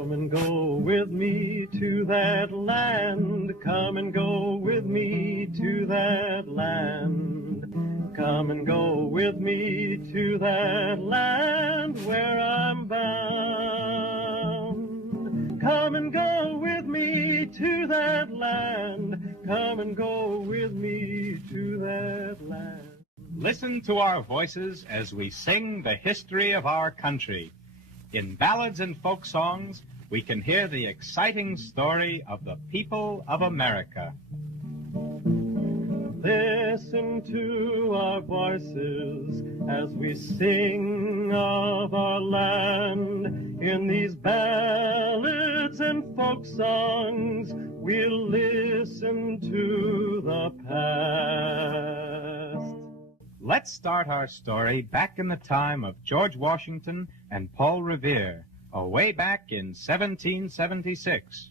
Come and go with me to that land. Come and go with me to that land. Come and go with me to that land where I'm bound. Come and go with me to that land. Come and go with me to that land. Listen to our voices as we sing the history of our country. In ballads and folk songs, we can hear the exciting story of the people of America. Listen to our voices as we sing of our land. In these ballads and folk songs, we'll listen to the past. Let's start our story back in the time of George Washington and Paul Revere, way back in 1776.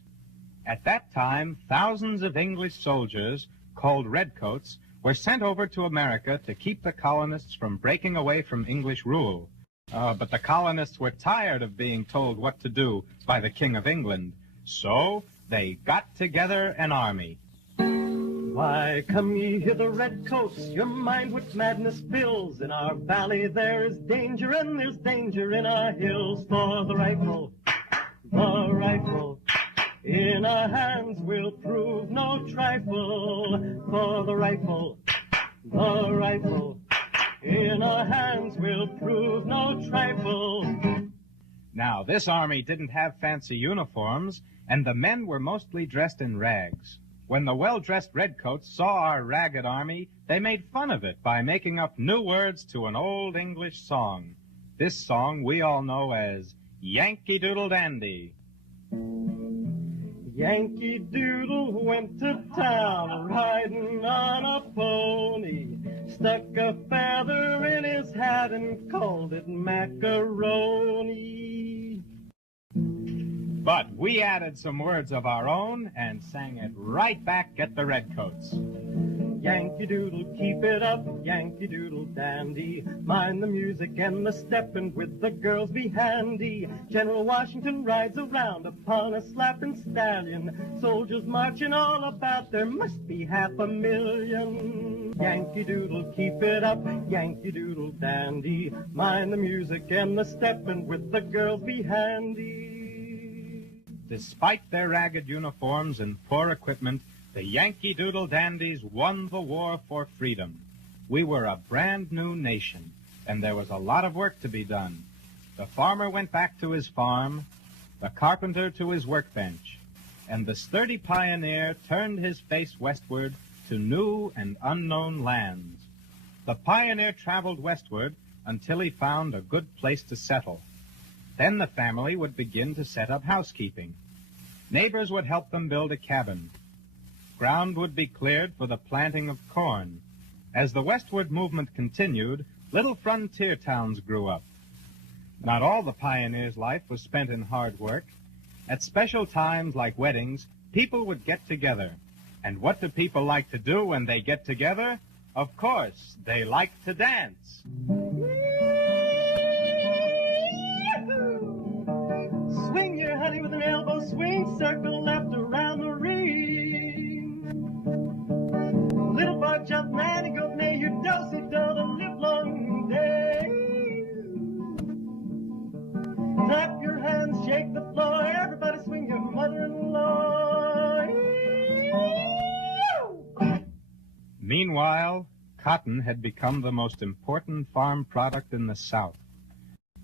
At that time, thousands of English soldiers, called redcoats, were sent over to America to keep the colonists from breaking away from English rule. But the colonists were tired of being told what to do by the King of England, so they got together an army. Why, come ye hither, redcoats, your mind with madness fills. In our valley there is danger, and there's danger in our hills. For the rifle, in our hands will prove no trifle. For the rifle, in our hands will prove no trifle. Now, this army didn't have fancy uniforms, and the men were mostly dressed in rags. When the well-dressed redcoats saw our ragged army, they made fun of it by making up new words to an old English song. This song we all know as Yankee Doodle Dandy. Yankee Doodle went to town riding on a pony, stuck a feather in his hat and called it macaroni. But we added some words of our own and sang it right back at the redcoats. Yankee Doodle, keep it up, Yankee Doodle dandy. Mind the music and the step, and with the girls be handy. General Washington rides around upon a slapping stallion. Soldiers marching all about, there must be 500,000. Yankee Doodle, keep it up, Yankee Doodle dandy. Mind the music and the step, and with the girls be handy. Despite their ragged uniforms and poor equipment, the Yankee Doodle Dandies won the war for freedom. We were a brand new nation, and there was a lot of work to be done. The farmer went back to his farm, the carpenter to his workbench, and the sturdy pioneer turned his face westward to new and unknown lands. The pioneer traveled westward until he found a good place to settle. Then the family would begin to set up housekeeping. Neighbors would help them build a cabin. Ground would be cleared for the planting of corn. As the westward movement continued, little frontier towns grew up. Not all the pioneer's life was spent in hard work. At special times like weddings, people would get together. And what do people like to do when they get together? Of course, they like to dance. Swing your honey with an elbow swing, circle left around the ring. Little boy jump, nanny go neigh, you do-si-do the livelong day. Clap your hands, shake the floor, everybody swing your mother-in-law. Meanwhile, cotton had become the most important farm product in the South.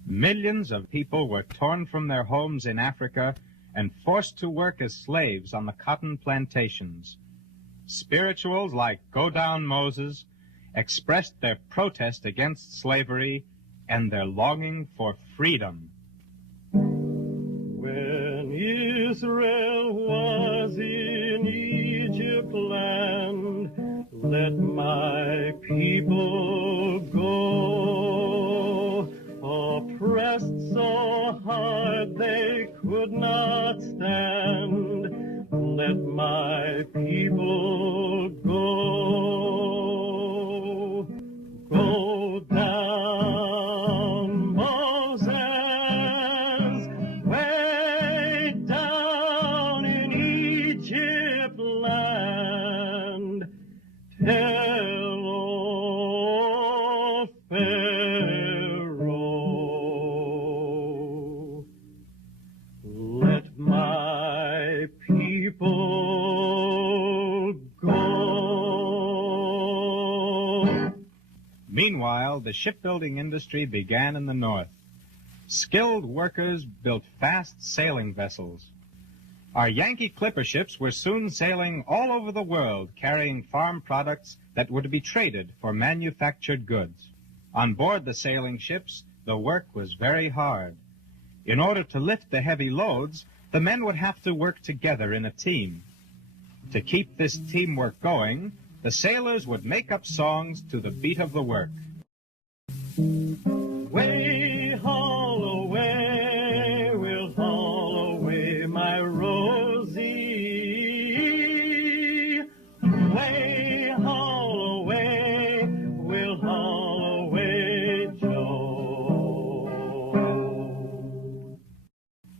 Millions of people were torn from their homes in Africa and forced to work as slaves on the cotton plantations. Spirituals like Go Down Moses expressed their protest against slavery and their longing for freedom. When Israel was in Egypt land, let my people go. Oppressed so hard they could not stand, let my people go. Go down, Moses, way Meanwhile, the shipbuilding industry began in the north. Skilled workers built fast sailing vessels. Our Yankee clipper ships were soon sailing all over the world, carrying farm products that were to be traded for manufactured goods. On board the sailing ships, the work was very hard. In order to lift the heavy loads, the men would have to work together in a team. To keep this teamwork going, the sailors would make up songs to the beat of the work. Way haul away, we'll haul away, my Rosie. Way haul away, we'll haul away, Joe.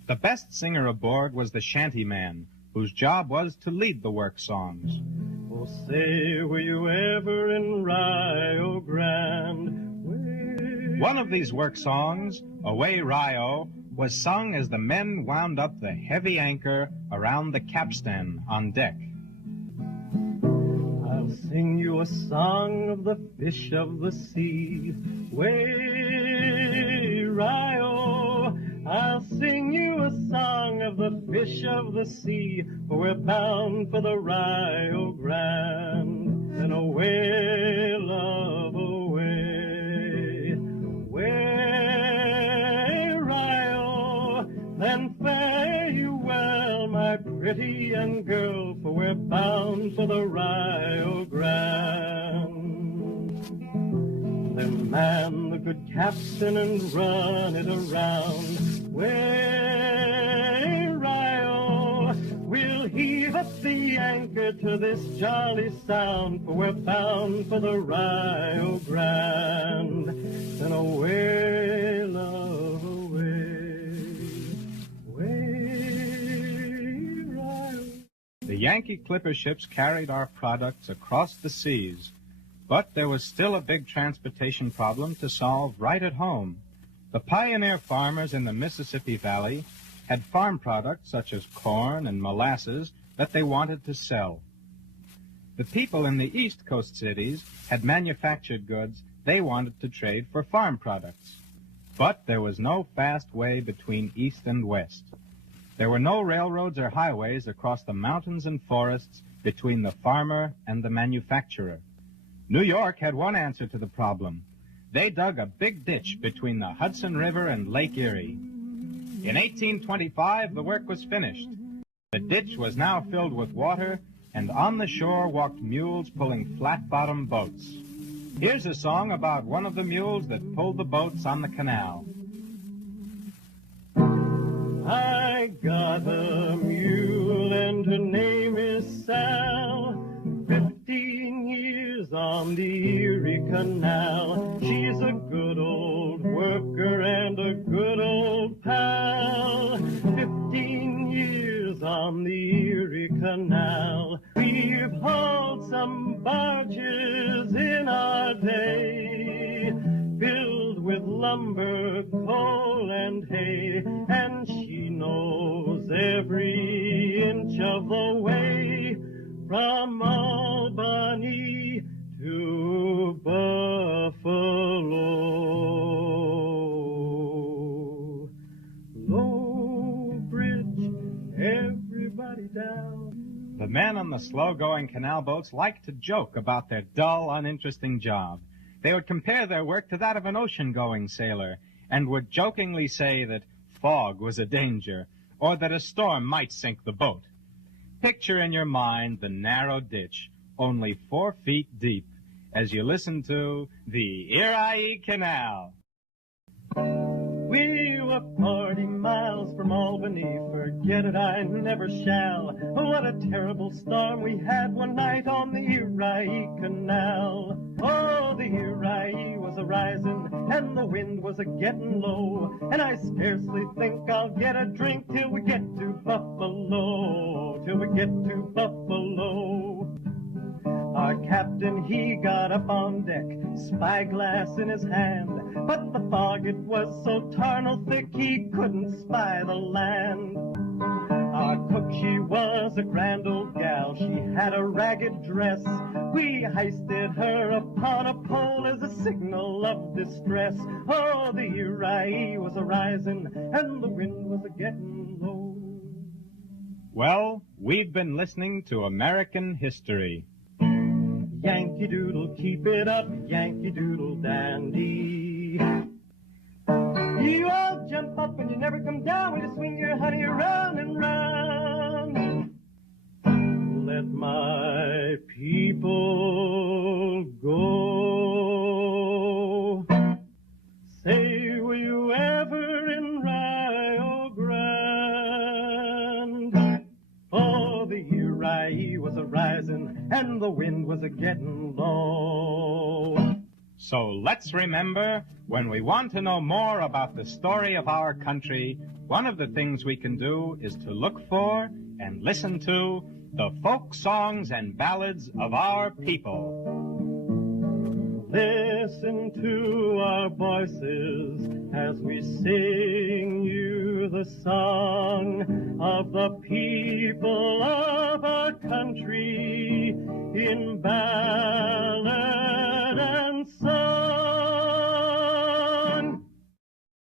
The best singer aboard was the shantyman, whose job was to lead the work songs. Oh, say, were you ever in Rio Grande? One of these work songs, Away Rio, was sung as the men wound up the heavy anchor around the capstan on deck. I'll sing you a song of the fish of the sea. Way Rio, I'll sing you a song of the fish of the sea, for we're bound for the Rio Grande. Then away, love, away, way Rio. Then fare you well, my pretty young girl, for we're bound for the Rio Grande. Then man the good capstan and run it around. Way Rio, we'll heave up the anchor to this jolly sound, for we're bound for the Rio Grande. Then away, love, away, way Rio. The Yankee clipper ships carried our products across the seas, but there was still a big transportation problem to solve right at home. The pioneer farmers in the Mississippi Valley had farm products such as corn and molasses that they wanted to sell. The people in the East Coast cities had manufactured goods they wanted to trade for farm products. But there was no fast way between East and West. There were no railroads or highways across the mountains and forests between the farmer and the manufacturer. New York had one answer to the problem. They dug a big ditch between the Hudson River and Lake Erie. In 1825, the work was finished. The ditch was now filled with water, and on the shore walked mules pulling flat-bottom boats. Here's a song about one of the mules that pulled the boats on the canal. I got a mule and her name is Sal. 15 years on the Erie Canal. She's a good old worker and a good old pal. 15 years on the Erie Canal. We've hauled some barges in our day, filled with lumber, coal, and hay, and she knows every inch of the way from Albany to Buffalo. Low bridge, everybody down. The men on the slow-going canal boats liked to joke about their dull, uninteresting job. They would compare their work to that of an ocean-going sailor, and would jokingly say that fog was a danger, or that a storm might sink the boat. Picture in your mind the narrow ditch, only 4 feet deep, as you listen to the Erie Canal. We were 40 miles from Albany, forget it, I never shall. What a terrible storm we had one night on the Erie Canal. Oh, the Erie was a-rising, and the wind was a-getting low, and I scarcely think I'll get a drink till we get to Buffalo, till we get to Buffalo. Our captain, he got up on deck, spyglass in his hand, but the fog, it was so tarnal thick he couldn't spy the land. Our cook, She was a grand old gal, she had a ragged dress. We hoisted her upon a pole as a signal of distress. Oh, the Uri was a-rising and the wind was a-getting low. Well, we've been listening to American history. Yankee Doodle, keep it up, Yankee Doodle dandy. You all jump up and you never come down when you swing your honey around and round. Let my people go. Say, were you ever in Rio Grande? Oh, the Uri was a-rising and the wind was a-getting low. So let's remember, when we want to know more about the story of our country, one of the things we can do is to look for and listen to the folk songs and ballads of our people. Listen to our voices as we sing you the song of the people of our country in ballad